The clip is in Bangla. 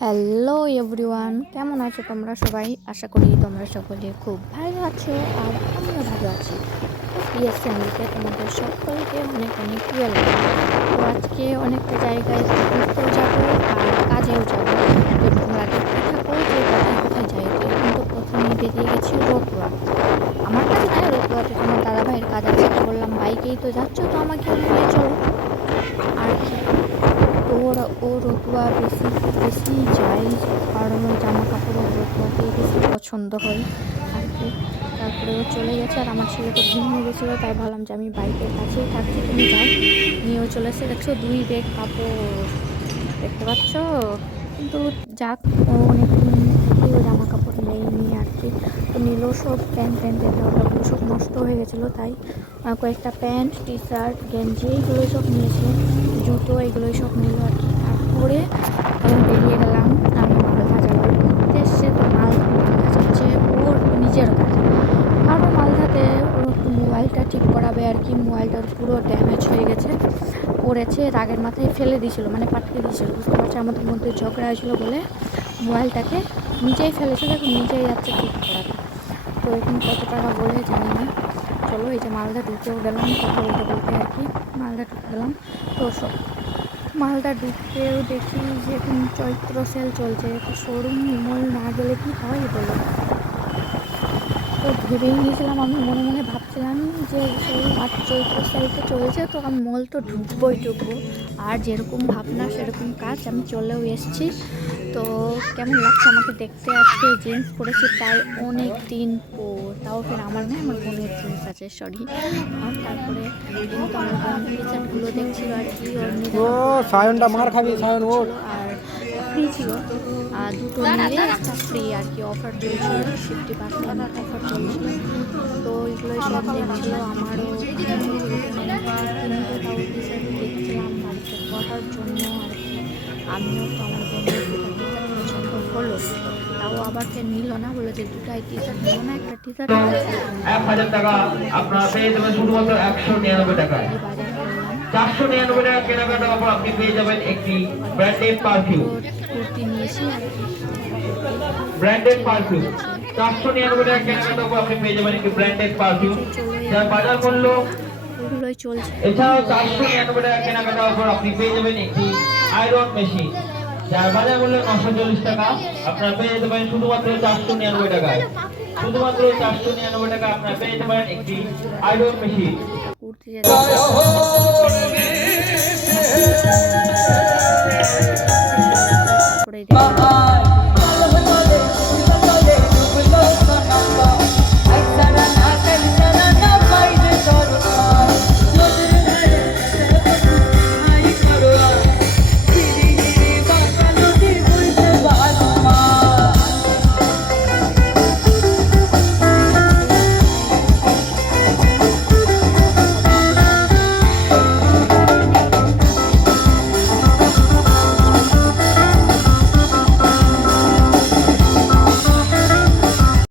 হ্যালো এভরিওয়ান, কেমন আছো তোমরা সবাই? আশা করি তোমরা সকলে খুব ভালো আছো আর আমিও ভালো আছি। তো পিএস ফ্যামিলিতে তোমাদের সকলকে অনেক অনেক ওয়েলকাম। তো আজকে অনেকটা জায়গায় ঘুরতেও যাবো আর কাজেও যাবো। তো তোমরা দেখতে থাকো যে কোথায় কোথায় যাই। তো এখন তো প্রথমেই বেরিয়ে গেছি রতুয়া। আমার কাজ নয়, রতুয়াতে তোমার দাদা ভাইয়ের কাজ আছে। তো বললাম বাইকেই তো যাচ্ছ, তো আমাকেও নিয়ে চলো আর কি। তো ও রতুয়া বেশি যাই, কারণ ওই জামা কাপড় ওর রতুয়াতেই বেশি পছন্দ হয় আর কি। তারপরে ও চলে গেছে আর আমার ছেলে তো ঘুমিয়ে গেছিলো, তাই ভাবলাম যে আমি বাইকের কাছেই থাকছি, তুমি যাও। নিয়েও চলে এসে দেখছো 2 ব্যাগ কাপড়, দেখতে পাচ্ছ। কিন্তু যাক, ও অনেকদিন থেকে ও জামা কাপড় নেয়নি আর কি। তো নিল সব প্যান্টের ওগুলো সব নষ্ট হয়ে গেছিলো, তাই কয়েকটা প্যান্ট, টি শার্ট, গেঞ্জি এইগুলো সব নিয়েছে, জুতো এগুলোই সব নিল আর কি। তারপরে আমি বেরিয়ে গেলাম, আমি মাল ভাজাবার উদ্দেশ্যে। তো মাল ভাজাচ্ছে ওর নিজের কাজ, আরও মালটাতে ও একটু মোবাইলটা ঠিক করাবে আর কি। মোবাইলটার পুরো ড্যামেজ হয়ে গেছে, পড়েছে, রাগের মাথায় ফেলে দিয়েছিল, মানে পাঠিয়ে দিয়েছিল, বুঝতে পারছি। আমাদের মধ্যে ঝগড়া হয়েছিল বলে মোবাইলটাকে নিজেই ফেলেছিল, এখন নিজেই যাচ্ছে ঠিক করাতে। তো এখন কত টাকা বলে জানি না। চলো, এই যে মালদা ঢুকেও গেলাম, কথা বলতে বলতে আর কি মালদা ঢুকে গেলাম। তো মালদা ঢুকতেও দেখি যে এখন চৈত্র সেল চলছে। তো শোরুম মল না গেলে কি হয় বলো। তো ভেবেই নিয়েছিলাম, আমি মনে মনে ভাবছিলাম যে আর চৈত্র সেলটা চলছে, তো আমি মল তো ঢুকবো। আর যেরকম ভাবনা সেরকম কাজ, আমি চলেও এসেছি। তো কেমন লাগছে আমাকে দেখতে? আজকে জিন্স পরেছি প্রায় অনেক দিন পর, তাও ফের আমার নয়, আমার বোনের জিন্স আছে, সরি। আর তারপরে কিন্তু আমার বোন টি শার্টগুলো দেখছিল আর কি, ওর ছিল আর ফ্রি ছিল। দুটো নিলে একটা ফ্রি আর কি, অফার চলছিল, 50% অফার চলছিল। তো এগুলোই সব দেখছিল। আমারও কিনবো, তাও টি শার্ট দেখছিলাম বাড়িতে পরার জন্য আর কি। আমিও তো আমার বোনের দুটো টি শার্ট পছন্দ হলো, তাও আবার ফের নিল না, বললো যে দুটাই টি শার্ট নিল না, একটা টি শার্ট 1000 টাকা আপনারা পেয়ে যাবেন শুধুমাত্র 199 টাকায়। বাজার করলাম। 499 টাকা কেনাকাটার পর আপনি পেয়ে যাবেন একটি ব্র্যান্ডেড পারফিউম। কুর্তি নিয়েছি আর কি, ব্র্যান্ডেড পারফিউম 499 টাকা কেনাকাটার পর আপনি পেয়ে যাবেন একটি ব্র্যান্ডেড পারফিউম, যার বাজার মূল্য ওগুলোই চলছে। এছাড়াও 499 টাকা কেনাকাটার পর আপনি পেয়ে যাবেন একটি আয়রন মেশিন, যার বাজার মূল্য 940 টাকা। আপনারা পেয়ে যেতে পারেন শুধুমাত্র 499 টাকায়। শুধুমাত্র 499 টাকা আপনারা পেয়ে যেতে পারেন একটি আয়রন মেশিন। কুর্তি তারপরে